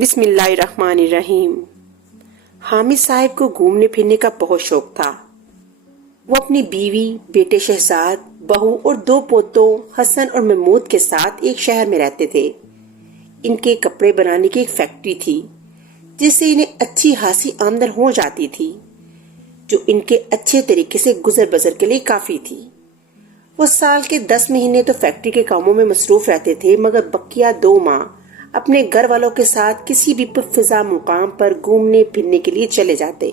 बिस्मिल्लाहिर्रहमानिर्रहीम। हामिद साहब को घूमने फिरने का बहुत शौक था। वो अपनी बीवी, बेटे शहजाद, बहू और 2 पोतों हसन और महमूद के साथ एक शहर में रहते थे। इनके कपड़े बनाने की एक फैक्ट्री थी जिससे इन्हें अच्छी खासी आमदन हो जाती थी, जो इनके अच्छे तरीके से गुजर बसर के लिए काफी थी। वो साल के 10 महीने तो फैक्ट्री के कामों में मसरूफ रहते थे, मगर बकिया 2 माह अपने घर वालों के साथ किसी भी फिजा मुकाम पर घूमने फिरने के लिए चले जाते।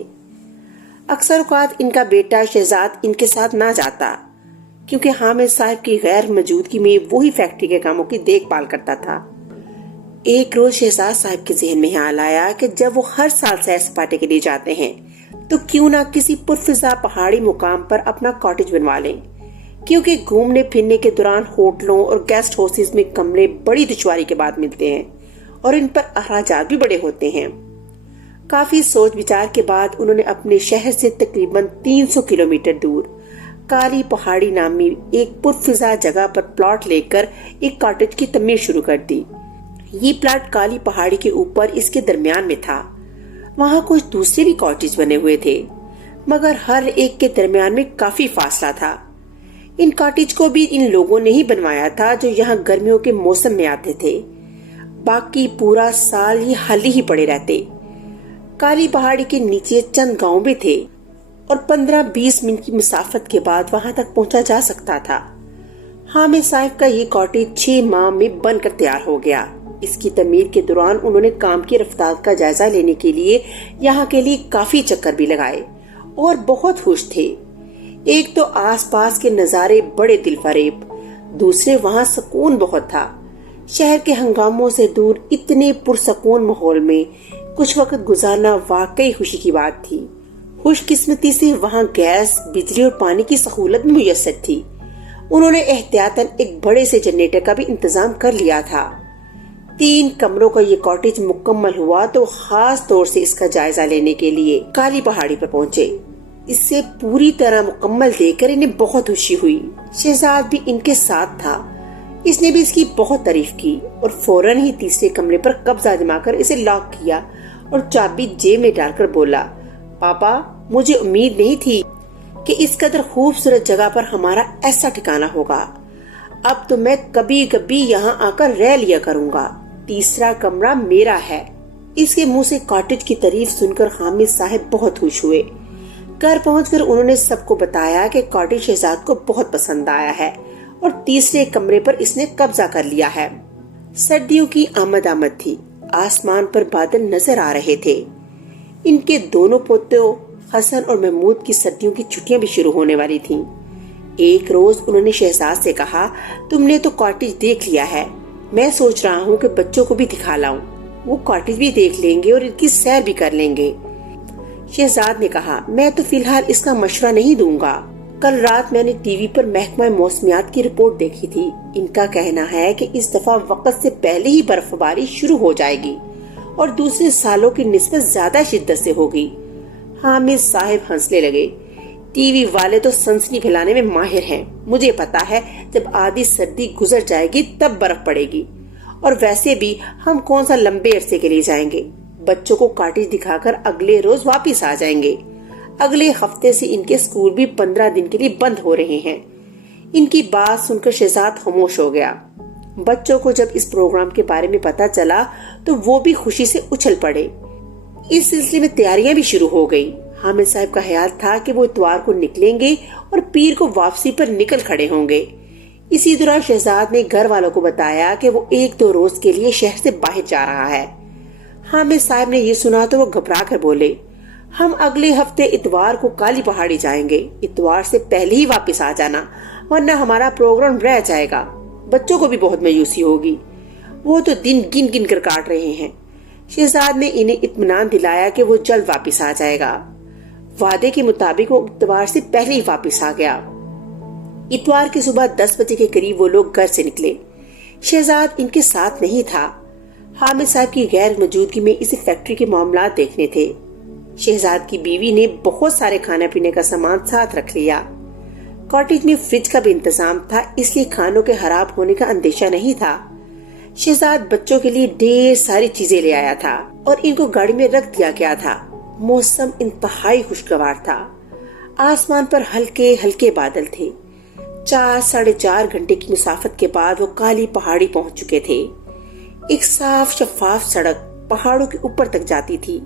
अक्सर औकात इनका बेटा शहजाद इनके साथ ना जाता, क्योंकि हामिद साहब की गैर मौजूदगी में वही फैक्ट्री के कामों की देखभाल करता था। एक रोज शहजाद साहब के जहन में ख्याल आया कि जब वो हर साल सैर सपाटे के लिए जाते हैं तो क्यों ना किसी पुरफिजा पहाड़ी मुकाम पर अपना कॉटेज बनवा लें, क्योंकि घूमने फिरने के दौरान होटलों और गेस्ट हाउसेस में कमरे बड़ी दुश्वारी के बाद मिलते हैं और इन पर अखराजात भी बड़े होते हैं। काफी सोच विचार के बाद उन्होंने अपने शहर से तकरीबन 300 किलोमीटर दूर काली पहाड़ी नामी एक पुरफिजा जगह पर प्लॉट लेकर एक कॉटेज की तमीर शुरू कर दी। ये प्लॉट काली पहाड़ी के ऊपर इसके दरमियान में था। वहाँ कुछ दूसरे भी कॉटेज बने हुए थे, मगर हर एक के दरमियान में काफी फासला था। इन कॉटेज को भी इन लोगों ने ही बनवाया था जो यहाँ गर्मियों के मौसम में आते थे। बाकी पूरा साल ये खाली ही पड़े रहते। काली पहाड़ी के नीचे चंद गांव भी थे और 15-20 मिनट की मुसाफत के बाद वहां तक पहुंचा जा सकता था। हामिद साहब का ये कॉटेज 6 माह में बनकर तैयार हो गया। इसकी तमीर के दौरान उन्होंने काम की रफ्तार का जायजा लेने के लिए यहाँ के लिए काफी चक्कर भी लगाए और बहुत खुश थे। एक तो आसपास के नजारे बड़े दिलफरेब, दूसरे वहाँ सुकून बहुत था। शहर के हंगामों से दूर इतने पुरसकून माहौल में कुछ वक्त गुजारना वाकई खुशी की बात थी। खुशकिस्मती से वहाँ गैस, बिजली और पानी की सहूलत भी मुयस्सर थी। उन्होंने एहतियातन एक बड़े से जनरेटर का भी इंतजाम कर लिया था। 3 कमरों का ये कॉटेज मुकम्मल हुआ तो खास तौर से इसका जायजा लेने के लिए काली पहाड़ी पर पहुँचे। इससे पूरी तरह मुकम्मल देखकर इन्हें बहुत खुशी हुई। शहजाद भी इनके साथ था। इसने भी इसकी बहुत तारीफ की और फौरन ही तीसरे कमरे पर कब्जा जमाकर इसे लॉक किया और चाबी जेब में डालकर बोला, पापा, मुझे उम्मीद नहीं थी कि इस कदर खूबसूरत जगह पर हमारा ऐसा ठिकाना होगा। अब तो मैं कभी कभी यहाँ आकर रह लिया करूँगा। तीसरा कमरा मेरा है। इसके मुँह से कॉटेज की तारीफ सुनकर हामिद साहब बहुत खुश हुए। घर पहुंचकर उन्होंने सबको बताया कि कॉटेज शहजाद को बहुत पसंद आया है और तीसरे कमरे पर इसने कब्जा कर लिया है। सर्दियों की आमद थी। आसमान पर बादल नजर आ रहे थे। इनके दोनों पोतों हसन और महमूद की सर्दियों की छुट्टियां भी शुरू होने वाली थीं। एक रोज उन्होंने शहजाद से कहा, तुमने तो कॉटेज देख लिया है, मैं सोच रहा हूँ कि बच्चों को भी दिखा लाऊं। वो कॉटेज भी देख लेंगे और इनकी सैर भी कर लेंगे। शहजाद ने कहा, मैं तो फिलहाल इसका मशवरा नहीं दूंगा। कल रात मैंने टीवी पर महकमा मौसमियात की रिपोर्ट देखी थी। इनका कहना है कि इस दफा वक्त से पहले ही बर्फबारी शुरू हो जाएगी और दूसरे सालों की निस्बत ज्यादा शिद्दत से होगी। हामिद साहब हंसने लगे। टीवी वाले तो सनसनी फैलाने में माहिर हैं। मुझे पता है जब आधी सर्दी गुजर जाएगी तब बर्फ पड़ेगी, और वैसे भी हम कौन सा लंबे अरसे के लिए जाएंगे। बच्चों को कॉटेज दिखाकर अगले रोज वापस आ जाएंगे। अगले हफ्ते से इनके स्कूल भी 15 दिन के लिए बंद हो रहे हैं। इनकी बात सुनकर शहजाद खामोश हो गया। बच्चों को जब इस प्रोग्राम के बारे में पता चला तो वो भी खुशी से उछल पड़े। इस सिलसिले में तैयारियां भी शुरू हो गई। हामिद साहब का ख्याल था कि वो इतवार को निकलेंगे और पीर को वापसी पर निकल खड़े होंगे। इसी दौरान शहजाद ने घर वालों को बताया कि वो 1-2 रोज के लिए शहर से बाहर जा रहा है। हामिद साहब ने ये सुना तो वो घबरा कर बोले, हम अगले हफ्ते इतवार को काली पहाड़ी जाएंगे। इतवार से पहले ही वापस आ जाना, वरना हमारा प्रोग्राम रह जाएगा। बच्चों को भी बहुत मायूसी होगी। वो तो दिन गिन गिन कर काट रहे हैं। शहजाद ने इन्हें इत्मीनान दिलाया कि वो जल्द वापस आ जाएगा। वादे के मुताबिक वो इतवार से पहले ही वापस आ गया। इतवार की सुबह 10 बजे के करीब वो लोग घर से निकले। शहजाद इनके साथ नहीं था। हामिद साहब की गैर मौजूदगी में इसे फैक्ट्री के मामलात देखने थे। शहजाद की बीवी ने बहुत सारे खाने पीने का सामान साथ रख लिया। कॉटेज में फ्रिज का भी इंतजाम था, इसलिए खानों के खराब होने का अंदेशा नहीं था। शहजाद बच्चों के लिए ढेर सारी चीजें ले आया था और इनको गाड़ी में रख दिया गया था। मौसम इंतहाई खुशगवार था। आसमान पर हल्के हल्के बादल थे। 4-4.5 घंटे की मुसाफत के बाद वो काली पहाड़ी पहुंच चुके थे। एक साफ शफाफ सड़क पहाड़ों के ऊपर तक जाती थी।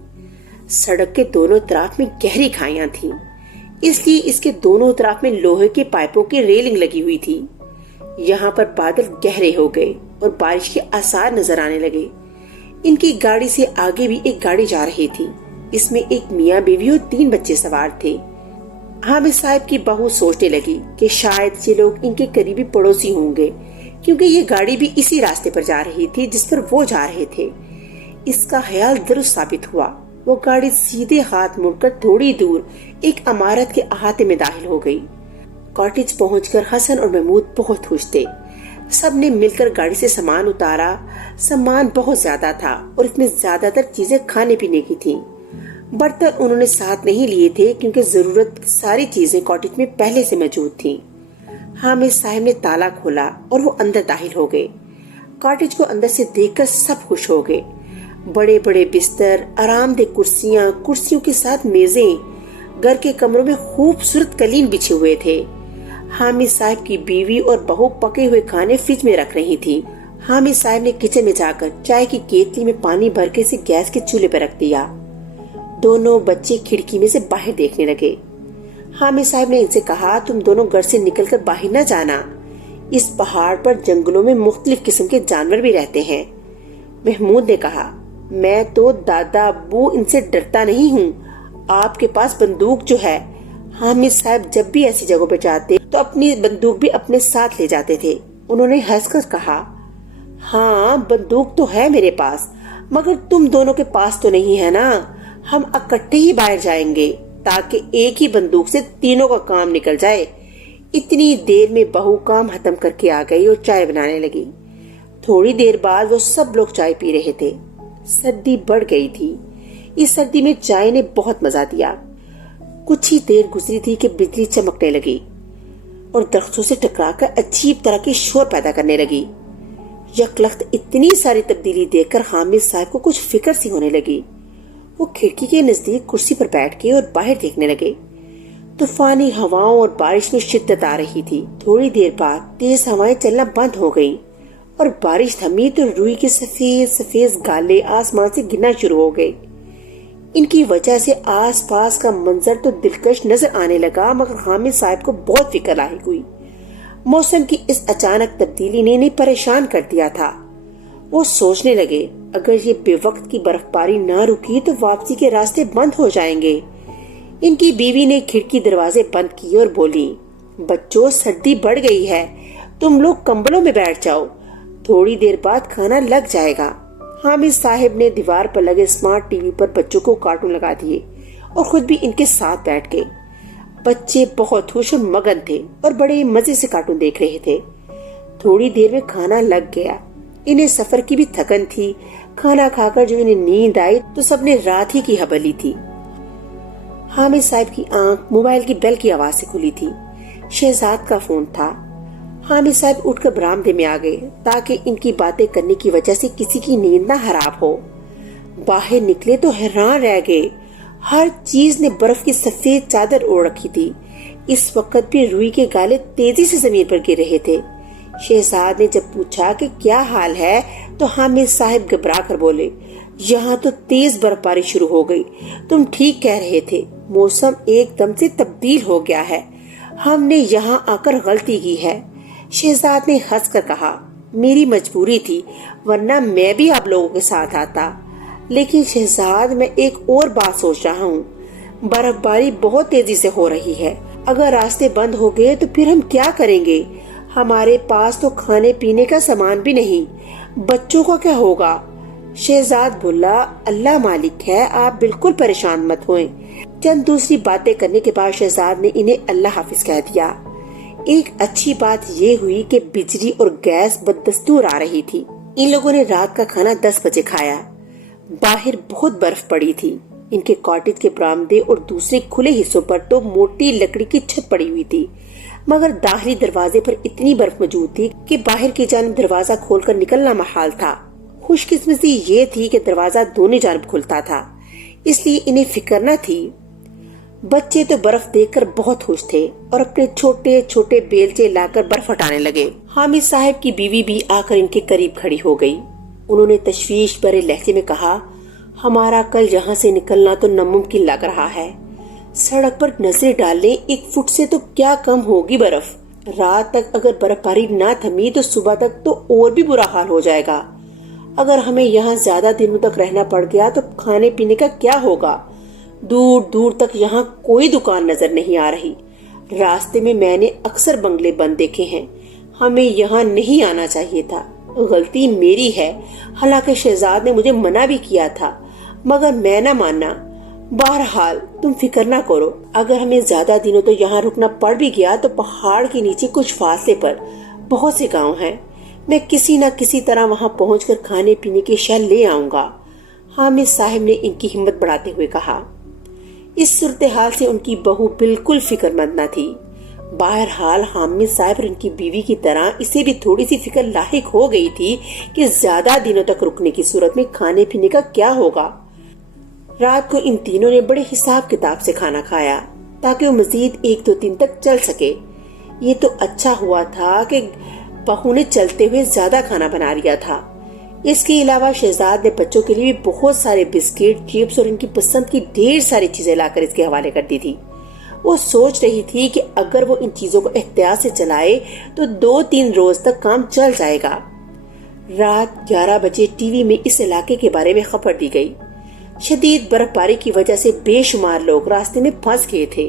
सड़क के दोनों तरफ में गहरी खाइयां थीं, इसलिए इसके दोनों तरफ में लोहे के पाइपों की रेलिंग लगी हुई थी। यहाँ पर बादल गहरे हो गए और बारिश के आसार नजर आने लगे। इनकी गाड़ी से आगे भी एक गाड़ी जा रही थी। इसमें एक मियाँ बीवी और 3 बच्चे सवार थे। हामिद साहब की बहू सोचने लगी कि शायद ये लोग इनके करीबी पड़ोसी होंगे, क्योंकि ये गाड़ी भी इसी रास्ते पर जा रही थी जिस पर वो जा रहे थे। इसका ख्याल दुरुस्त साबित हुआ। वो गाड़ी सीधे हाथ मुड़कर थोड़ी दूर एक इमारत के अहाते में दाखिल हो गई। कॉटेज पहुंचकर हसन और महमूद बहुत खुश थे। सब ने मिलकर गाड़ी से सामान उतारा। सामान बहुत ज्यादा था और इसमें ज्यादातर चीजें खाने पीने की थीं। बर्तन उन्होंने साथ नहीं लिए थे क्योंकि जरूरत की सारी चीजें कॉटेज में पहले से मौजूद थीं। हामिद साहब ने ताला खोला और वो अंदर दाखिल हो गए। कॉटेज को अंदर से देखकर सब खुश हो गए। बड़े बड़े बिस्तर, आरामदेह कुर्सियां, कुर्सियों के साथ मेजें, घर के कमरों में खूबसूरत कलीन बिछे हुए थे। हामिद साहब की बीवी और बहू पके हुए खाने फ्रिज में रख रही थी। हामिद साहब ने किचन में जाकर चाय की केतली में पानी भर के इसे गैस के चूल्हे पर रख दिया। दोनों बच्चे खिड़की में से बाहर देखने लगे। हामिद साहब ने इनसे कहा, तुम दोनों घर से निकलकर बाहर न जाना। इस पहाड़ पर जंगलों में मुख्तलिफ किस्म के जानवर भी रहते हैं। महमूद ने कहा, मैं तो दादा अब्बू इनसे डरता नहीं हूँ। आपके पास बंदूक जो है। हामिद साहब जब भी ऐसी जगहों पर जाते तो अपनी बंदूक भी अपने साथ ले जाते थे। उन्होंने हंसकर कहा, हाँ बंदूक तो है मेरे पास, मगर तुम दोनों के पास तो नहीं है ना। हम इकट्ठे ही बाहर जाएंगे ताकि एक ही बंदूक से तीनों का काम निकल जाए। इतनी देर में बहू काम खत्म करके आ गई और चाय बनाने लगी। थोड़ी देर बाद वो सब लोग चाय पी रहे थे। सर्दी बढ़ गई थी। इस सर्दी में चाय ने बहुत मजा दिया। कुछ ही देर गुजरी थी कि बिजली चमकने लगी और दरख्तों से टकराकर अजीब तरह की शोर पैदा करने लगी। यकलख्त इतनी सारी तब्दीली देखकर हामिद साहब को कुछ फिक्र सी होने लगी। वो खिड़की के नजदीक कुर्सी पर बैठ के और बाहर देखने लगे। तूफानी हवाओं और बारिश में शिद्दत आ रही थी। थोड़ी देर बाद तेज हवाएं चलना बंद हो गईं और बारिश थमी तो रुई के सफेद सफेद गाले आसमान से गिरना शुरू हो गए। इनकी वजह से आसपास का मंजर तो दिलकश नजर आने लगा, मगर हामिद साहब को बहुत फिक्र लाहिक हुई। मौसम की इस अचानक तब्दीली ने इन्हें परेशान कर दिया था। वो सोचने लगे, अगर ये बेवक्त की बर्फबारी न रुकी तो वापसी के रास्ते बंद हो जाएंगे। इनकी बीवी ने खिड़की दरवाजे बंद किए और बोली, बच्चों सर्दी बढ़ गई है, तुम लोग कंबलों में बैठ जाओ, थोड़ी देर बाद खाना लग जाएगा। हामिद साहब ने दीवार पर लगे स्मार्ट टीवी पर बच्चों को कार्टून लगा दिए और खुद भी इनके साथ बैठ गए। बच्चे बहुत खुश और मगन थे और बड़े मजे से कार्टून देख रहे थे। थोड़ी देर में खाना लग गया। इन्हें सफर की भी थकन थी। खाना खाकर जो इन्हें नींद आई तो सबने रात ही की खबर ली थी। हामिद साहब की आंख मोबाइल की बेल की आवाज से खुली थी। शहजाद का फोन था। हामिद साहब उठकर बरामदे में आ गए ताकि इनकी बातें करने की वजह से किसी की नींद ना खराब हो। बाहर निकले तो हैरान रह गए। हर चीज ने बर्फ की सफेद चादर ओढ़ रखी थी। इस वक्त भी रुई के गाले तेजी से जमीन पर गिर रहे थे। शहजाद ने जब पूछा कि क्या हाल है तो हामिद साहब घबरा कर बोले, यहाँ तो तेज बर्फबारी शुरू हो गई। तुम ठीक कह रहे थे, मौसम एकदम से तब्दील हो गया है। हमने यहाँ आकर गलती की है। शहजाद ने हंसकर कहा, मेरी मजबूरी थी, वरना मैं भी आप लोगों के साथ आता। लेकिन शहजाद, मैं एक और बात सोच रहा हूँ। बर्फबारी बहुत तेजी से हो रही है। अगर रास्ते बंद हो गए तो फिर हम क्या करेंगे? हमारे पास तो खाने पीने का सामान भी नहीं। बच्चों का क्या होगा? शहजाद बोला, अल्लाह मालिक है, आप बिल्कुल परेशान मत होएं। चंद दूसरी बातें करने के बाद शहजाद ने इन्हें अल्लाह हाफिज कह दिया। एक अच्छी बात ये हुई कि बिजली और गैस बदस्तूर आ रही थी। इन लोगों ने रात का खाना 10 बजे खाया। बाहर बहुत बर्फ पड़ी थी। इनके कॉटेज के बरामदे और दूसरे खुले हिस्सों पर तो मोटी लकड़ी की छत पड़ी हुई थी। मगर दाखिली दरवाजे पर इतनी बर्फ मौजूद थी कि बाहर की जानिब दरवाजा खोलकर निकलना महाल था। खुशकिस्मती ये थी कि दरवाजा दोनों जानिब खुलता था, इसलिए इन्हें फिक्र न थी। बच्चे तो बर्फ देखकर बहुत खुश थे और अपने छोटे छोटे बेलचे लाकर बर्फ हटाने लगे। हामिद साहब की बीवी भी आकर इनके करीब खड़ी हो गई। उन्होंने तशवीश भरे लहजे में कहा, हमारा कल यहाँ से निकलना तो नामुमकिन लग रहा है। सड़क पर नजर डालने 1 फुट से तो क्या कम होगी बर्फ। रात तक अगर बर्फबारी न थमी तो सुबह तक तो और भी बुरा हाल हो जाएगा। अगर हमें यहाँ ज्यादा दिनों तक रहना पड़ गया तो खाने पीने का क्या होगा। दूर दूर तक यहाँ कोई दुकान नजर नहीं आ रही। रास्ते में मैंने अक्सर बंगले बंद देखे हैं। हमें यहाँ नहीं आना चाहिए था। गलती मेरी है। हालांकि शहजाद ने मुझे मना भी किया था, मगर मैं न माना। बहरहाल तुम फिक्र ना करो। अगर हमें ज्यादा दिनों तो यहाँ रुकना पड़ भी गया तो पहाड़ के नीचे कुछ फासले पर बहुत से गांव हैं। मैं किसी न किसी तरह वहाँ पहुँचकर खाने पीने की शय ले आऊंगा। हामिद साहब ने इनकी हिम्मत बढ़ाते हुए कहा। इस सूरत हाल से उनकी बहू बिल्कुल फिक्रमंद न थी। बहरहाल हामिद साहब और इनकी बीवी की तरह इसे भी थोड़ी सी फिक्र लाहिक हो गई थी कि ज्यादा दिनों तक रुकने की सूरत में खाने पीने का क्या होगा। रात को इन तीनों ने बड़े हिसाब किताब से खाना खाया ताकि वो मजीद 1-2 दिन तक चल सके। ये तो अच्छा हुआ था कि बहू ने चलते हुए ज्यादा खाना बना लिया था। इसके अलावा शहजाद ने बच्चों के लिए भी बहुत सारे बिस्किट, चिप्स और इनकी पसंद की ढेर सारी चीजें लाकर इसके हवाले कर दी थी। वो सोच रही थी कि अगर वो इन चीजों को एहतियात से चलाए तो 2-3 रोज तक काम चल जाएगा। रात 11 बजे टीवी में इस इलाके के बारे में खबर दी गई। शदीद बर्फबारी की वजह से बेशुमार लोग रास्ते में फंस गए थे।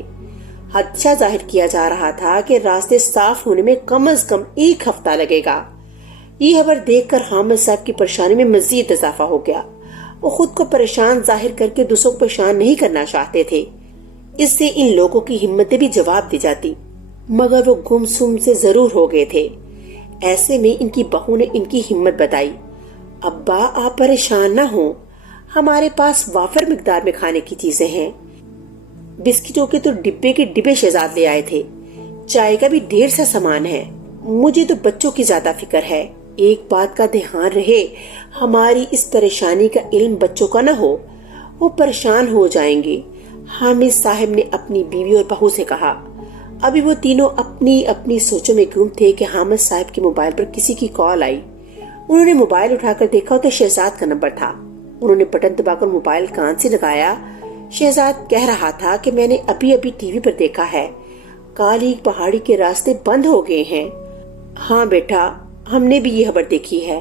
खदशा जाहिर किया जा रहा था कि रास्ते साफ होने में कम से कम 1 हफ्ता लगेगा। ये खबर देखकर हामिद साहब की परेशानी में मजीद इजाफा हो गया। वो खुद को परेशान जाहिर करके दूसरों को परेशान नहीं करना चाहते थे। इससे इन लोगों की हिम्मतें भी जवाब दी जाती, मगर वो गुमसुम से जरूर हो गए थे। ऐसे में इनकी बहू ने इनकी हिम्मत बताई। अब्बा आप परेशान न हो, हमारे पास वाफर मिकदार में खाने की चीजें हैं। बिस्किटों के तो डिब्बे के डिब्बे शहजाद ले आए थे। चाय का भी ढेर सा सामान है। मुझे तो बच्चों की ज्यादा फिक्र है। एक बात का ध्यान रहे, हमारी इस परेशानी का इल्म बच्चों का न हो, वो परेशान हो जाएंगे। हामिद साहब ने अपनी बीवी और बहू से कहा। अभी वो तीनों अपनी अपनी सोचों में गुम थे कि हामिद साहब के मोबाइल पर किसी की कॉल आई। उन्होंने मोबाइल उठाकर देखा तो शहजाद का नंबर था। उन्होंने बटन दबाकर मोबाइल कान से लगाया। शहजाद कह रहा था कि मैंने अभी अभी टीवी पर देखा है, काली पहाड़ी के रास्ते बंद हो गए हैं। हाँ बेटा, हमने भी ये खबर देखी है।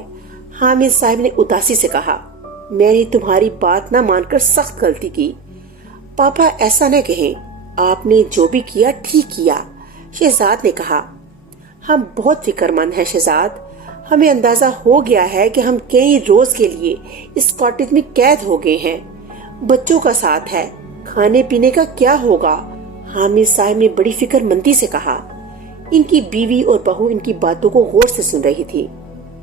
हामिद साहब ने उदासी से कहा। मैंने तुम्हारी बात न मानकर सख्त गलती की। पापा ऐसा न कहें, आपने जो भी किया ठीक किया, शहजाद ने कहा। हम बहुत फिक्रमंद हैं शहजाद। हमें अंदाजा हो गया है कि हम कई रोज के लिए इस कॉटेज में कैद हो गए हैं। बच्चों का साथ है, खाने पीने का क्या होगा। हामिद साहब ने बड़ी फिक्रमंदी से कहा। इनकी बीवी और बहू इनकी बातों को गौर से सुन रही थी।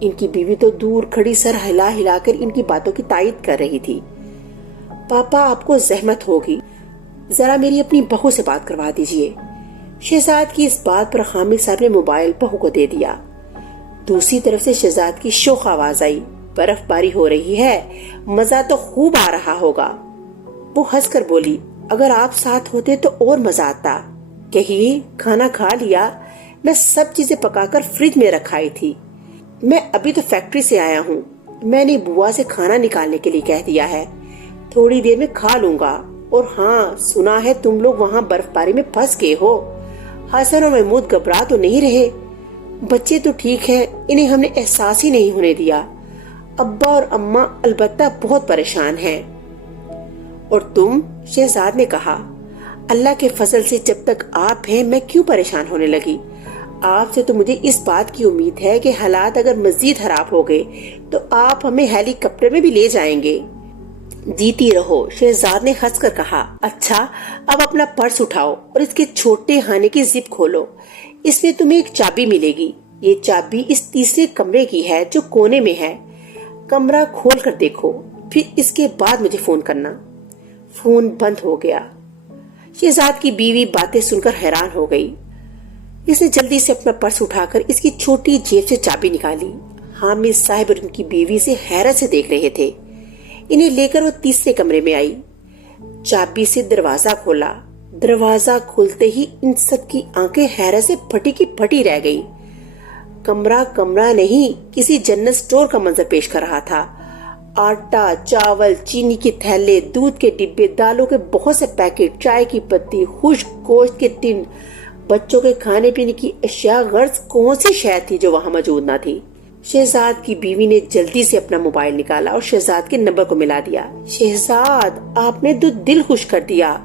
इनकी बीवी तो दूर खड़ी सर हिला हिलाकर इनकी बातों की तायीद कर रही थी। पापा आपको जहमत होगी, जरा मेरी अपनी बहू से बात करवा दीजिए। शहजाद की इस बात पर हामिद साहब ने मोबाइल बहू को दे दिया। दूसरी तरफ से शहजाद की शोख आवाज आई। बर्फबारी हो रही है, मजा तो खूब आ रहा होगा। वो हंसकर बोली, अगर आप साथ होते तो और मजा आता। कहिए, खाना खा लिया? मैं सब चीजें पकाकर फ्रिज में रखाई थी। मैं अभी तो फैक्ट्री से आया हूँ। मैंने बुआ से खाना निकालने के लिए कह दिया है। थोड़ी देर में खा लूंगा। और हाँ, सुना है तुम लोग वहाँ बर्फबारी में फंस गए हो। हसन और महमूद घबरा तो नहीं रहे? बच्चे तो ठीक हैं, इन्हें हमने एहसास ही नहीं होने दिया। अब्बा और अम्मा अलबत्ता बहुत परेशान हैं। और तुम? शहजाद ने कहा। अल्लाह के फजल से जब तक आप हैं मैं क्यों परेशान होने लगी। आपसे तो मुझे इस बात की उम्मीद है कि हालात अगर मजीद खराब हो गए तो आप हमें हेलीकॉप्टर में भी ले जाएंगे। जीती रहो, शहजाद ने हंसकर कहा। अच्छा, अब अपना पर्स उठाओ और इसके छोटे खाने की जिप खोलो। इसमें तुम्हें एक चाबी मिलेगी। ये चाबी इस तीसरे कमरे की है जो कोने में है। कमरा खोल कर देखो, फिर इसके बाद मुझे फोन करना। फोन बंद हो गया। शहजाद की बीवी बातें सुनकर हैरान हो गई। اس نے جلدی سے اپنا پرس اٹھا کر اس کی چھوٹی جیب سے چابی نکالی۔ حامد صاحب اور ان کی بیوی سے حیرت سے دیکھ رہے تھے۔ انہیں لے کر وہ تیسرے کمرے میں آئی، چابی سے دروازہ کھولا۔ دروازہ کھولتے ہی ان سب کی آنکھیں حیرت سے پھٹی کی پھٹی رہ گئی۔ کمرہ نہیں، کسی جنرل سٹور کا منظر پیش کر رہا تھا۔ آٹا، چاول، چینی کے تھیلے، دودھ کے ڈبے، دالوں کے بہت سے پیکٹ، چائے کی پتی، خشک گوشت کے ٹن، بچوں کے کھانے پینے کی اشیاء، غرض کون سی شے تھی جو وہاں موجود نہ تھی۔ شہزاد کی بیوی نے جلدی سے اپنا موبائل نکالا اور شہزاد کے نمبر کو ملا دیا۔ شہزاد، آپ نے تو دل خوش کر دیا،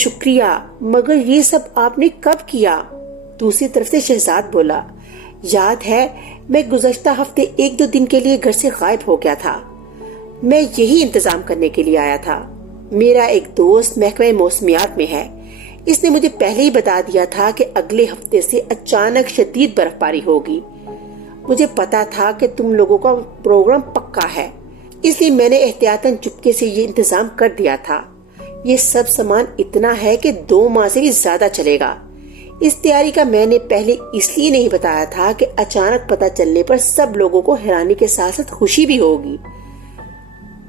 شکریہ، مگر یہ سب آپ نے کب کیا؟ دوسری طرف سے شہزاد بولا، یاد ہے میں گزشتہ ہفتے 1-2 دن کے لیے گھر سے غائب ہو گیا تھا۔ میں یہی انتظام کرنے کے لیے آیا تھا۔ میرا ایک دوست محکمہ موسمیات میں ہے، اس نے مجھے پہلے ہی بتا دیا تھا کہ اگلے ہفتے سے اچانک شدید برف باری ہوگی۔ مجھے پتا تھا کہ تم لوگوں کا پروگرام پکا ہے، اس لیے میں نے احتیاطاً چپکے سے یہ انتظام کر دیا تھا۔ یہ سب سامان اتنا ہے کہ 2 ماہ سے بھی زیادہ چلے گا۔ اس تیاری کا میں نے پہلے اس لیے نہیں بتایا تھا کہ اچانک پتہ چلنے پر سب لوگوں کو حیرانی کے ساتھ ساتھ خوشی بھی ہوگی۔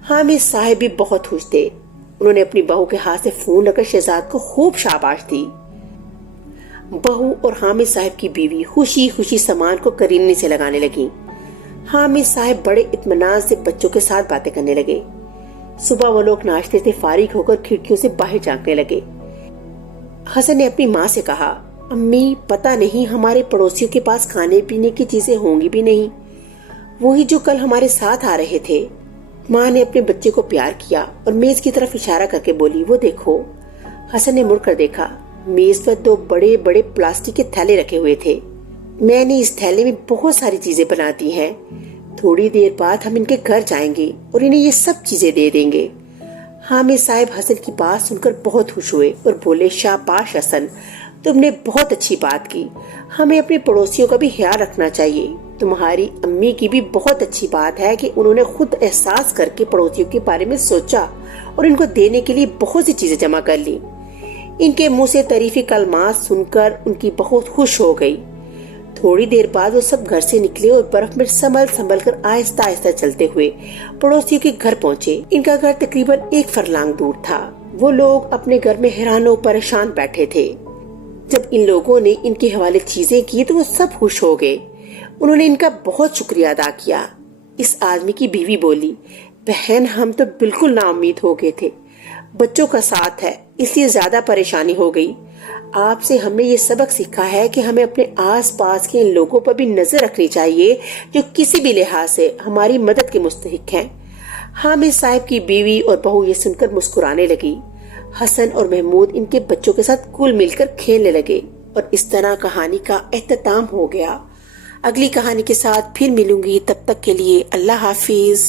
حامد صاحب بھی بہت خوش تھے۔ انہوں نے اپنی بہو کے ہاتھ سے فون لے کر شہزاد کو خوب شاباش دی۔ بہو اور حامد صاحب کی بیوی خوشی خوشی سامان کو کرینے سے لگانے لگی۔ حامد صاحب بڑے اطمینان سے بچوں کے ساتھ باتیں کرنے لگے۔ صبح وہ لوگ ناشتے سے فارغ ہو کر کھڑکیوں سے باہر جھانکنے لگے۔ حسن نے اپنی ماں سے کہا، امی پتہ نہیں ہمارے پڑوسیوں کے پاس کھانے پینے کی چیزیں ہوں گی بھی نہیں، وہی جو کل ہمارے ساتھ آ رہے تھے۔ ماں نے اپنے بچے کو پیار کیا اور میز کی طرف اشارہ کر کے بولی، وہ دیکھو۔ حسن نے مڑ کر دیکھا، میز پر 2 بڑے بڑے پلاسٹک کے تھیلے رکھے ہوئے تھے۔ میں نے اس تھیلے میں بہت ساری چیزیں بنا دی ہیں، تھوڑی دیر بعد ہم ان کے گھر جائیں گے اور انہیں یہ سب چیزیں دے دیں گے۔ حامد صاحب حسن کی بات سن کر بہت خوش ہوئے اور بولے، شاباش حسن، تم نے بہت اچھی بات کی، ہمیں اپنے پڑوسیوں کا بھی خیال رکھنا چاہیے۔ تمہاری امی کی بھی بہت اچھی بات ہے کہ انہوں نے خود احساس کر کے پڑوسیوں کے بارے میں سوچا اور ان کو دینے کے لیے بہت سی چیزیں جمع کر لی۔ ان کے منہ سے تعریفی کلمات سن کر ان کی بہت خوش ہو گئی۔ تھوڑی دیر بعد وہ سب گھر سے نکلے اور برف میں سنبھل کر آہستہ آہستہ چلتے ہوئے پڑوسیوں کے گھر پہنچے۔ ان کا گھر تقریباً 1 فرلانگ دور تھا۔ وہ لوگ اپنے گھر میں حیران و پریشان بیٹھے تھے۔ جب ان لوگوں نے ان کے حوالے چیزیں کی تو وہ سب خوش ہو گئے۔ انہوں نے ان کا بہت شکریہ ادا کیا۔ اس آدمی کی بیوی بولی، بہن ہم تو بالکل نا امید ہو گئے تھے، بچوں کا ساتھ ہے اس لیے زیادہ پریشانی ہو گئی۔ آپ سے ہم نے یہ سبق سیکھا ہے کہ ہمیں اپنے آس پاس کے ان لوگوں پر بھی نظر رکھنی چاہیے جو کسی بھی لحاظ سے ہماری مدد کے مستحق ہیں۔ حامد صاحب کی بیوی اور بہو یہ سن کر مسکرانے لگی۔ حسن اور محمود ان کے بچوں کے ساتھ کل مل کر کھیلنے لگے اور اس طرح کہانی کا اختتام ہو گیا۔ اگلی کہانی کے ساتھ پھر ملوں گی، تب تک کے لیے اللہ حافظ۔